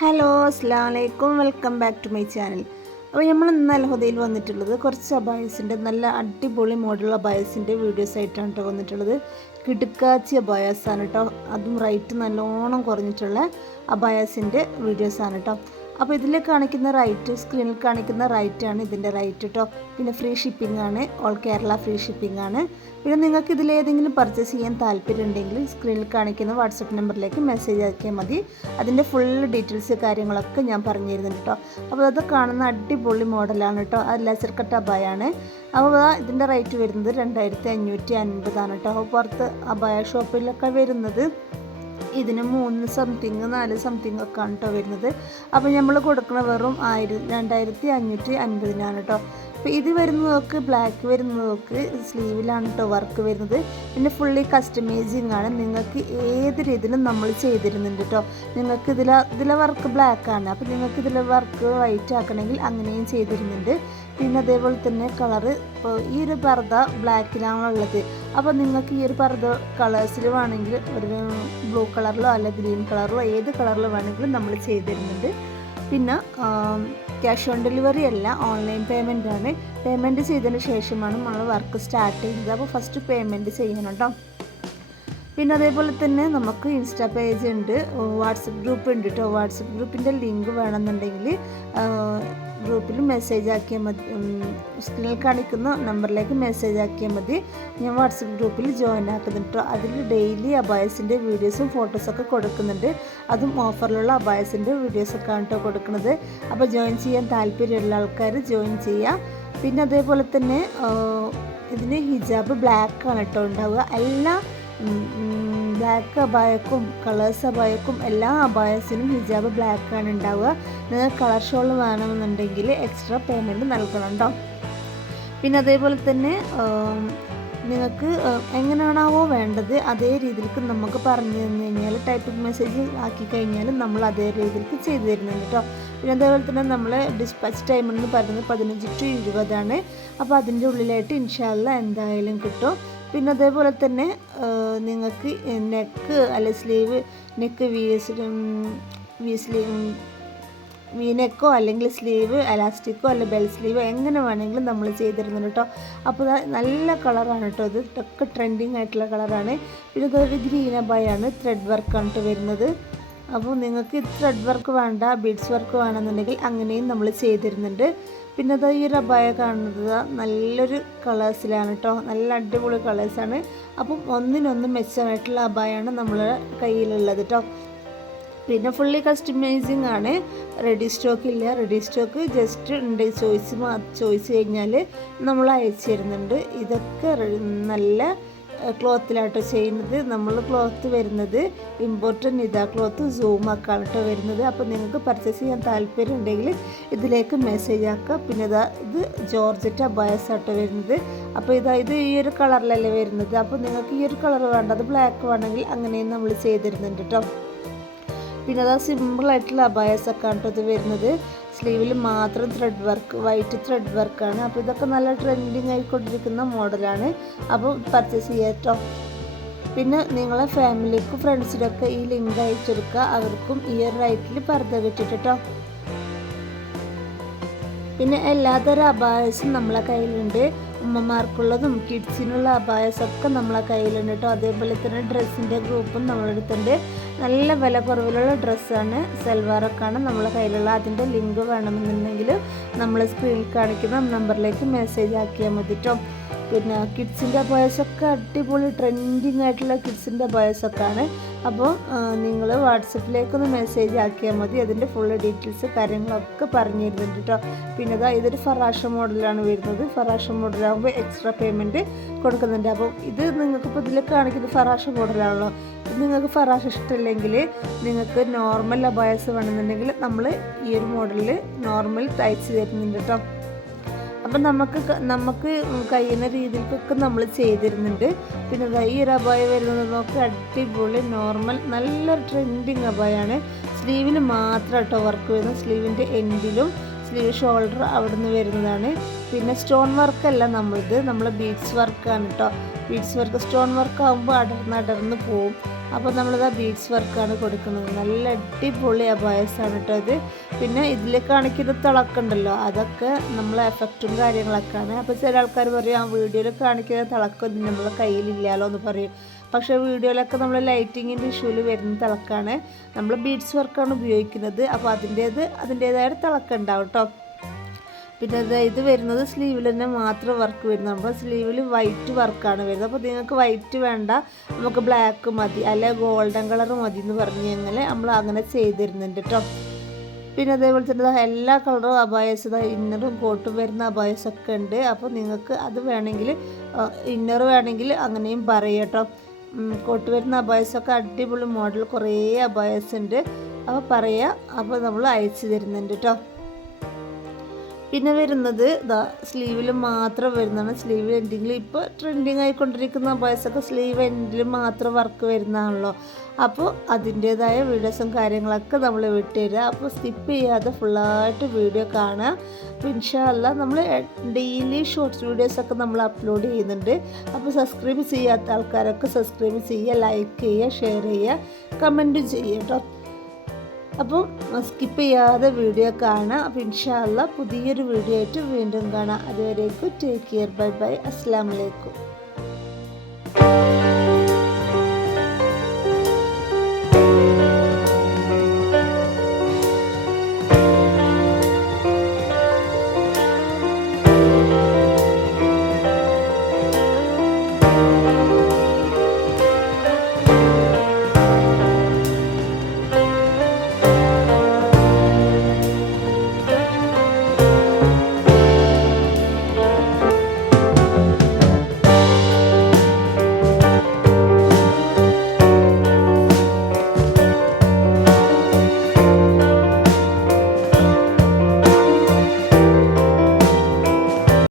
Hello അസ്സലാമു അലൈക്കും, welcome back to my channel. അപ്പോൾ നമ്മൾ ഇന്ന് അൽഹുദയിൽ വന്നിട്ടുള്ളത് കുറച്ച് അബായസിൻ്റെ നല്ല അടിപൊളി മോഡലുള്ള അബായസിൻ്റെ വീഡിയോസ് ആയിട്ടാണ് കേട്ടോ വന്നിട്ടുള്ളത്. കിടുക്കാച്ചി അബായസാണ് കേട്ടോ, അതും റേറ്റ് നല്ലോണം കുറഞ്ഞിട്ടുള്ള അബായസിൻ്റെ വീഡിയോസാണ് കേട്ടോ. അപ്പോൾ ഇതിൽ കാണിക്കുന്ന റേറ്റ്, സ്ക്രീനിൽ കാണിക്കുന്ന റേറ്റാണ് ഇതിൻ്റെ റേറ്റ് കേട്ടോ. പിന്നെ ഫ്രീ ഷിപ്പിംഗ് ആണ്, ഓൾ കേരള ഫ്രീ ഷിപ്പിംഗ് ആണ്. പിന്നെ നിങ്ങൾക്ക് ഇതിലേതെങ്കിലും പർച്ചേസ് ചെയ്യാൻ താല്പര്യം ഉണ്ടെങ്കിൽ സ്ക്രീനിൽ കാണിക്കുന്ന വാട്സപ്പ് നമ്പറിലേക്ക് മെസ്സേജ് ആക്കിയാൽ മതി. അതിൻ്റെ ഫുൾ ഡീറ്റെയിൽസ് കാര്യങ്ങളൊക്കെ ഞാൻ പറഞ്ഞു തരുന്നുണ്ട് കേട്ടോ. അപ്പോൾ അത് കാണുന്ന അടിപൊളി മോഡലാണ് കേട്ടോ, അത് ലേസർ കട്ട് അബായാണ്. അപ്പോൾ ഇതിൻ്റെ റേറ്റ് വരുന്നത് 2550 കേട്ടോ. അപ്പോൾ പുറത്ത് അബായ ഷോപ്പിലൊക്കെ വരുന്നത് ഇതിന് 3 സംതിങ് 4 സംതിങ് ഒക്കെ ആണ് കേട്ടോ വരുന്നത്. അപ്പോൾ നമ്മൾ കൊടുക്കുന്ന വെറും 2550 കേട്ടോ. അപ്പോൾ ഇത് വരുന്നതൊക്കെ ബ്ലാക്ക് വരുന്നതൊക്കെ സ്ലീവിലാണ് കേട്ടോ വർക്ക് വരുന്നത്. പിന്നെ കസ്റ്റമൈസിങ് ആണ്, നിങ്ങൾക്ക് ഏത് രീതിയിലും നമ്മൾ ചെയ്തിരുന്നുണ്ട് കേട്ടോ. നിങ്ങൾക്ക് ഇതിലെ വർക്ക് ബ്ലാക്ക് ആണ്, അപ്പോൾ നിങ്ങൾക്ക് ഇതിലെ വർക്ക് വൈറ്റ് ആക്കണമെങ്കിൽ അങ്ങനെയും ചെയ്തിരുന്നുണ്ട്. പിന്നെ അതേപോലെ തന്നെ കളറ്, ഇപ്പോൾ ഈ ഒരു പർദ്ദ ബ്ലാക്കിലാണുള്ളത്. അപ്പോൾ നിങ്ങൾക്ക് ഈ ഒരു പർദ്ദ കളേഴ്സിൽ വേണമെങ്കിൽ ഒരു ബ്ലൂ കളറിലോ അല്ല ഗ്രീൻ കളറിലോ ഏത് കളറിൽ വേണമെങ്കിലും നമ്മൾ ചെയ്തിരുന്നുണ്ട്. പിന്നെ ക്യാഷ് ഓൺ ഡെലിവറി അല്ല, ഓൺലൈൻ പേയ്മെൻ്റ് ആണ്. പേയ്മെൻറ്റ് ചെയ്തതിന് ശേഷമാണ് നമ്മൾ വർക്ക് സ്റ്റാർട്ട് ചെയ്യുന്നത്. അപ്പോൾ ഫസ്റ്റ് പേയ്മെൻറ്റ് ചെയ്യണം കേട്ടോ. പിന്നെ അതേപോലെ തന്നെ നമുക്ക് ഇൻസ്റ്റാ പേജ് ഉണ്ട്, വാട്സപ്പ് ഗ്രൂപ്പ് ഉണ്ട് കേട്ടോ. വാട്സപ്പ് ഗ്രൂപ്പിൻ്റെ ലിങ്ക് വേണമെന്നുണ്ടെങ്കിൽ ഗ്രൂപ്പിൽ മെസ്സേജ് ആക്കിയാൽ മതി, സ്ക്രീനിൽ കാണിക്കുന്ന നമ്പറിലേക്ക് മെസ്സേജ് ആക്കിയാൽ മതി. ഞാൻ വാട്സപ്പ് ഗ്രൂപ്പിൽ ജോയിൻ ആക്കുന്നുണ്ട് കേട്ടോ. അതിൽ ഡെയിലി അബായസിൻ്റെ വീഡിയോസും ഫോട്ടോസൊക്കെ കൊടുക്കുന്നുണ്ട്. അതും ഓഫറിലുള്ള അബായസിൻ്റെ വീഡിയോസൊക്കെ ആണ് കേട്ടോ കൊടുക്കുന്നത്. അപ്പോൾ ജോയിൻ ചെയ്യാൻ താല്പര്യമുള്ള ആൾക്കാർ ജോയിൻ ചെയ്യുക. പിന്നെ അതേപോലെ തന്നെ ഇതിന് ഹിജാബ് ബ്ലാക്കാണ് കേട്ടോ ഉണ്ടാവുക. എല്ലാ ബ്ലാക്ക് അബായക്കും കളേഴ്സ് അബായക്കും എല്ലാ അബായസിനും ഹിജാബ് ബ്ലാക്കാണ് ഉണ്ടാവുക. നിങ്ങൾ കളർ ഷോൾ വേണമെന്നുണ്ടെങ്കിൽ എക്സ്ട്രാ പേയ്മെൻറ്റ് നൽകണം കേട്ടോ. പിന്നെ അതേപോലെ തന്നെ നിങ്ങൾക്ക് എങ്ങനെയാണാവോ വേണ്ടത് അതേ രീതിയിലേക്ക് നമുക്ക് പറഞ്ഞു തന്നു കഴിഞ്ഞാൽ, ടൈപ്പിംഗ് മെസ്സേജ് ആക്കി കഴിഞ്ഞാൽ നമ്മൾ അതേ രീതിയിലേക്ക് ചെയ്തു തരുന്നുണ്ട് കേട്ടോ. പിന്നെ അതേപോലെ തന്നെ നമ്മൾ ഡിസ്പാച്ച് ടൈം എന്ന് പറയുന്നത് 15 to 20 അപ്പോൾ അതിൻ്റെ ഉള്ളിലായിട്ട് ഇൻഷാ അല്ലാഹ് എന്തായാലും കിട്ടും. പിന്നെ അതേപോലെ തന്നെ നിങ്ങൾക്ക് നെക്ക് അല്ലെ സ്ലീവ്, നെക്ക് വി നെക്കോ അല്ലെങ്കിൽ സ്ലീവ് എലാസ്റ്റിക്കോ അല്ലെ ബെൽ സ്ലീവോ എങ്ങനെ വേണമെങ്കിലും നമ്മൾ ചെയ്തിരുന്നുണ്ട് കേട്ടോ. അപ്പോൾ നല്ല കളറാണ് കേട്ടോ, ഇത് ഒക്കെ ട്രെൻഡിങ് ആയിട്ടുള്ള കളറാണ്. പിന്നെ ഇതൊരു ഗ്രീൻ അബായാണ്, ത്രെഡ് വർക്കാണ് കേട്ടോ വരുന്നത്. അപ്പോൾ നിങ്ങൾക്ക് ത്രെഡ് വർക്ക് വേണ്ട, ബീഡ്സ് വർക്ക് വേണമെന്നുണ്ടെങ്കിൽ അങ്ങനെയും നമ്മൾ ചെയ്തിരുന്നുണ്ട്. പിന്നെ അത് ഈ ഒരു അബായ കാണുന്നത് നല്ലൊരു കളേഴ്സിലാണ് കേട്ടോ, നല്ല അടിപൊളി കളേഴ്സാണ്. അപ്പം ഒന്നിനൊന്ന് മെച്ചമായിട്ടുള്ള അബായാണ് നമ്മളെ കയ്യിലുള്ളത് കേട്ടോ. പിന്നെ കസ്റ്റമൈസിങ് ആണ്, റെഡി സ്റ്റോക്ക് ഇല്ല. റെഡി സ്റ്റോക്ക് ജസ്റ്റ് ഉണ്ട്, ചോയ്സ് കഴിഞ്ഞാൽ നമ്മൾ അയച്ചു തരുന്നുണ്ട്. ഇതൊക്കെ നല്ല ക്ലോത്തിലാട്ടോ ചെയ്യുന്നത്. നമ്മൾ ക്ലോത്ത് വരുന്നത് ഇമ്പോർട്ടൻ്റ് നിദ ക്ലോത്ത് സൂമാക്കാണ് കേട്ടോ വരുന്നത്. അപ്പോൾ നിങ്ങൾക്ക് പർച്ചേസ് ചെയ്യാൻ താല്പര്യം ഉണ്ടെങ്കിൽ ഇതിലേക്ക് മെസ്സേജ് ആക്കുക. പിന്നെ ഇത് ജോർജറ്റ് അബായസാട്ടോ വരുന്നത്. അപ്പോൾ ഇത് ഈ ഒരു കളറിലല്ലേ വരുന്നത്. അപ്പോൾ നിങ്ങൾക്ക് ഈ ഒരു കളർ വേണ്ട, അത് ബ്ലാക്ക് വേണമെങ്കിൽ അങ്ങനെയും നമ്മൾ ചെയ്തിരുന്നുണ്ട് കേട്ടോ. പിന്നെ സിമ്പിളായിട്ടുള്ള അബായസൊക്കെ ആണ് കേട്ടോ ഇത് വരുന്നത്. സ്ലീവിൽ മാത്രം ത്രെഡ് വർക്ക്, വൈറ്റ് ത്രെഡ് വർക്കാണ്. അപ്പോൾ ഇതൊക്കെ നല്ല ട്രെൻഡിങ് ആയിക്കൊണ്ടിരിക്കുന്ന മോഡലാണ്. അപ്പോൾ പർച്ചേസ് ചെയ്യാം കേട്ടോ. പിന്നെ നിങ്ങളെ ഫാമിലിക്കും ഫ്രണ്ട്സിനൊക്കെ ഈ ലിങ്ക് അയച്ചെടുക്കുക, അവർക്കും ഈ ഒരു റൈറ്റിൽ പർദ്ദ കിട്ടിയിട്ട് കേട്ടോ. പിന്നെ എല്ലാതരം അബായസും നമ്മളെ കയ്യിലുണ്ട്, ഉമ്മമാർക്കുള്ളതും കിഡ്സിനുള്ള അബായസൊക്കെ നമ്മളെ കയ്യിലുണ്ട് കേട്ടോ. അതേപോലെ തന്നെ ഡ്രസ്സിൻ്റെ ഗ്രൂപ്പും നമ്മളെടുത്തുണ്ട്. നല്ല വില കുറവിലുള്ള ഡ്രസ്സാണ്, സൽവാറൊക്കെയാണ് നമ്മളെ കയ്യിലുള്ള. അതിൻ്റെ ലിങ്ക് വേണമെന്നുണ്ടെങ്കിൽ നമ്മൾ സ്ക്രീനിൽ കാണിക്കുന്ന നമ്പറിലേക്ക് മെസ്സേജ് ആക്കിയാൽ മതി കേട്ടോ. പിന്നെ കിഡ്സിൻ്റെ അബായസൊക്കെ അടിപൊളി ട്രെൻഡിങ് ആയിട്ടുള്ള കിഡ്സിൻ്റെ അബായസൊക്കെ ആണ്. അപ്പോൾ നിങ്ങൾ വാട്സപ്പിലേക്കൊന്ന് മെസ്സേജ് ആക്കിയാൽ മതി, അതിൻ്റെ ഫുൾ ഡീറ്റെയിൽസ് കാര്യങ്ങളൊക്കെ പറഞ്ഞു തരുന്നുണ്ട് കേട്ടോ. പിന്നെ ഇതൊരു ഫറാഷ മോഡലാണ് വരുന്നത്. ഫറാഷ മോഡലാകുമ്പോൾ എക്സ്ട്രാ പേയ്മെൻറ്റ് കൊടുക്കുന്നുണ്ട്. അപ്പോൾ ഇത് നിങ്ങൾക്കിപ്പോൾ ഇതിൽ കാണിക്കുന്നത് ഫറാഷ മോഡലാണല്ലോ. നിങ്ങൾക്ക് ഫറാഷ ഇഷ്ടമില്ലെങ്കിൽ നിങ്ങൾക്ക് നോർമൽ അബായസ് വേണമെന്നുണ്ടെങ്കിൽ നമ്മൾ ഈ ഒരു മോഡലിൽ നോർമൽ തയ്ച്ച് തരുന്നുണ്ട് കേട്ടോ. അപ്പം നമുക്ക് കഴിയുന്ന രീതിയിലേക്കൊക്കെ നമ്മൾ ചെയ്തിരുന്നുണ്ട്. പിന്നെ ഈ ഒരു അബായ വരുന്നത് നോക്കി അടിപൊളി നോർമൽ നല്ലൊരു ട്രെൻഡിങ് അബായാണ്. സ്ലീവിൽ മാത്രം കേട്ടോ വർക്ക് വരുന്നത്, സ്ലീവിൻ്റെ എൻഡിലും സ്ലീവ് ഷോൾഡർ അവിടെ നിന്ന് വരുന്നതാണ്. പിന്നെ സ്റ്റോൺ വർക്കല്ല നമ്മളെ ബീഡ്സ് വർക്കാണ് കേട്ടോ. ബീഡ്സ് വർക്ക് സ്റ്റോൺ വർക്ക് ആകുമ്പോൾ അടർന്ന് പോവും. അപ്പോൾ നമ്മളത് ബീഡ്സ് വർക്കാണ് കൊടുക്കുന്നത്. നല്ല അടിപൊളി അബായസാണ് കേട്ടോ ഇത്. പിന്നെ ഇതിൽ കാണിക്കുന്ന തിളക്കുണ്ടല്ലോ, അതൊക്കെ നമ്മളെ എഫക്റ്റും കാര്യങ്ങളൊക്കെയാണ്. അപ്പോൾ ചില ആൾക്കാർ പറയും ആ വീഡിയോയിൽ കാണിക്കുന്ന തിളക്കം നമ്മളെ കയ്യിലില്ലാലോ എന്ന് പറയും. പക്ഷേ വീഡിയോയിലൊക്കെ നമ്മൾ ലൈറ്റിങ്ങിൻ്റെ ഇഷ്യൂവിൽ വരുന്ന തിളക്കാണ്. നമ്മൾ ബീഡ്സ് വർക്കാണ് ഉപയോഗിക്കുന്നത്. അപ്പോൾ അതിൻ്റേതായ തിളക്കം ഉണ്ടാവും കേട്ടോ. പിന്നെ ഇത് വരുന്നത് സ്ലീവിൽ തന്നെ മാത്രം വർക്ക് വരുന്നത്. അപ്പോൾ സ്ലീവിൽ വൈറ്റ് വർക്കാണ് വരുന്നത്. അപ്പോൾ നിങ്ങൾക്ക് വൈറ്റ് വേണ്ട, നമുക്ക് ബ്ലാക്ക് മതി, അല്ലെ ഗോൾഡൻ കളർ മതി എന്ന് പറഞ്ഞു കഴിഞ്ഞാൽ നമ്മൾ അങ്ങനെ ചെയ്തിരുന്നുണ്ട് കേട്ടോ. പിന്നെ അതേപോലെ തന്നെ എല്ലാ കളറും അബായസ്, ഇന്നറും കോട്ടും വരുന്ന അബായസൊക്കെ ഉണ്ട്. അപ്പോൾ നിങ്ങൾക്ക് അത് വേണമെങ്കിൽ ഇന്നർ വേണമെങ്കിൽ അങ്ങനെയും പറയാം കേട്ടോ. കോട്ട് വരുന്ന അബായസൊക്കെ അടിപൊളി മോഡൽ കുറേ അബായസ് ഉണ്ട്. അപ്പോൾ പറയാം, അപ്പോൾ നമ്മൾ അയച്ചു തരുന്നുണ്ട് കേട്ടോ. പിന്നെ വരുന്നത് സ്ലീവിൽ മാത്രം വരുന്നതാണ്. സ്ലീവിൽ എന്തെങ്കിലും ഇപ്പോൾ ട്രെൻഡിങ് ആയിക്കൊണ്ടിരിക്കുന്ന അബായസൊക്കെ സ്ലീവ് എൻഡിൽ മാത്രം വർക്ക് വരുന്നതാണല്ലോ. അപ്പോൾ അതിൻ്റേതായ വീഡിയോസും കാര്യങ്ങളൊക്കെ നമ്മൾ വിട്ടുതരിക. അപ്പോൾ സ്കിപ്പ് ചെയ്യാതെ ഫുള്ളായിട്ട് വീഡിയോ കാണുക. അപ്പോൾ ഇൻഷാ അല്ലാ നമ്മൾ ഡെയിലി ഷോർട്സ് വീഡിയോസൊക്കെ നമ്മൾ അപ്ലോഡ് ചെയ്യുന്നുണ്ട്. അപ്പോൾ സബ്സ്ക്രൈബ് ചെയ്യാത്ത ആൾക്കാരൊക്കെ സബ്സ്ക്രൈബ് ചെയ്യുക, ലൈക്ക് ചെയ്യുക, ഷെയർ ചെയ്യുക, കമൻറ്റ് ചെയ്യുക കേട്ടോ. അപ്പം സ്കിപ്പ് ചെയ്യാതെ വീഡിയോ കാണാം. അപ്പോൾ ഇൻഷാ അല്ലാ പുതിയൊരു വീഡിയോ ആയിട്ട് വീണ്ടും കാണാം. അതുവരേക്കും ടേക്ക് കെയർ, ബൈ ബൈ, അസ്സലാമു അലൈക്കും.